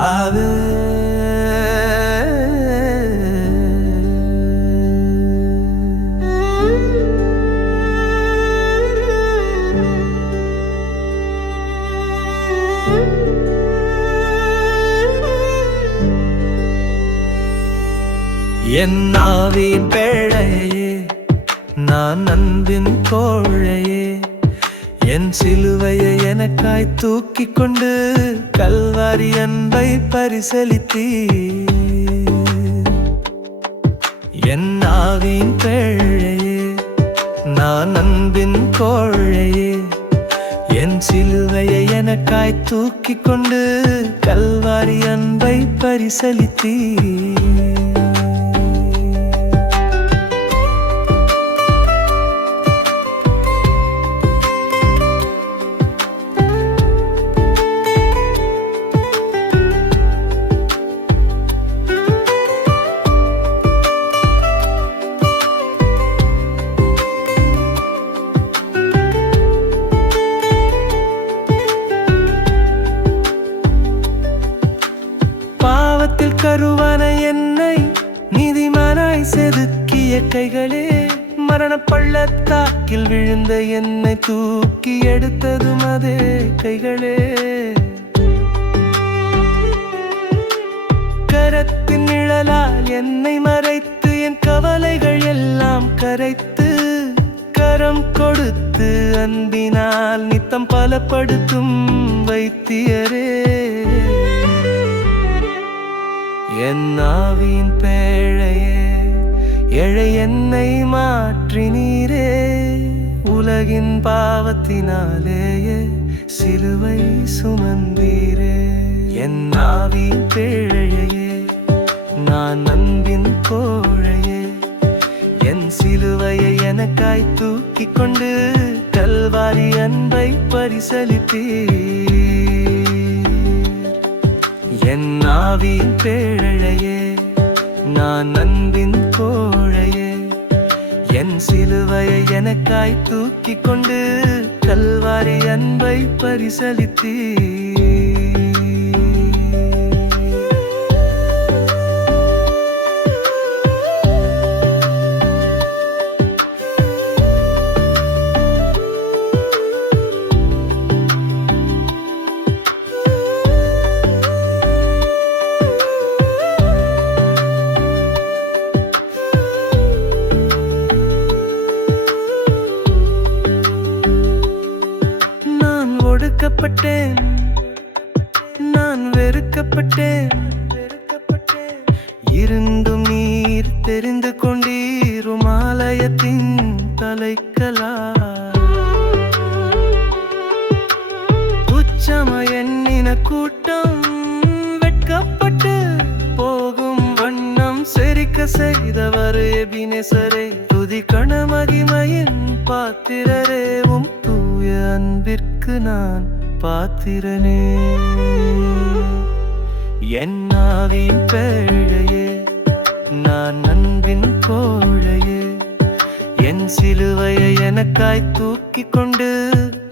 ஆவே என் ஆவியின் பேழையே, நான் அன்பின் கோழையே, என் சிலுவையை எனக்காய் தூக்கி கொண்டு கல்வாரி அன்பை பரிசளித்தீ. என் ஆவியின் பேழையே, நான் அன்பின் கோழையே, என் சிலுவையை எனக்காய் தூக்கி கொண்டு கல்வாரி அன்பை பரிசளித்தீ. கருவான என்னை நீதிமானாய் செதுக்கிய கைகளே, மரண பள்ளத்தாக்கில் விழுந்த என்னை தூக்கி எடுத்ததும் அதே கைகளே. கரத்தின் நிழலால் என்னை மறைத்து என் கவலைகள் எல்லாம் கரைத்து கரம் கொடுத்து அன்பினால் நித்தம் பலப்படுத்தும் வைத்தியரே. என் ஆவியின் பேழையே, ஏழை என்னை மாற்றினீரே, உலகின் பாவத்தினாலேயே சிலுவை சுமந்தீரே. என் ஆவியின் பேழையே, நான் அன்பின் கோழையே, என் சிலுவையை எனக்காய் தூக்கி கொண்டு கல்வாரி அன்பை பரிசளித்தீர். என் ஆவியின் பேழையே, நான் அன்பின் கோழையே, என் சிலுவையை எனக்காய் தூக்கி கொண்டு கல்வாரி அன்பை பரிசளித்தீர். ஒடுக்கப்பட்டேன், நான் வெறுக்கப்பட்டேன், இருந்தும் நீர் தெரிந்து கொண்டீரும் ஆலயத்தின் தலைக்கலா. உச்சம எண்ணின கூட்டம் வெட்கப்பட்டு போகும் வண்ணம் செரிக்க செய்தவர் எபினேசரே. துதி கண மகிமையின் பாத்திரரே, உம் தூய அன்பிற்கு நான் பாத்திரனே. என் ஆவியின் பேழையே, நான் அன்பின் கோழையே, என் சிலுவையை எனக்காய் தூக்கி கொண்டு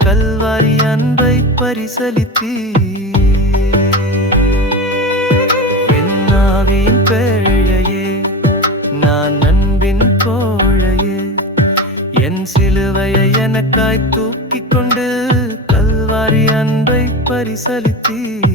கல்வாரி அன்பை பரிசளித்தீர். என் ஆவியின் பேழையே, நான் அன்பின் கோழையே, என் சிலுவையை எனக்காய் தூக்கி கொண்டு கல்வாரி அன்பை பரிசளித்தீர்.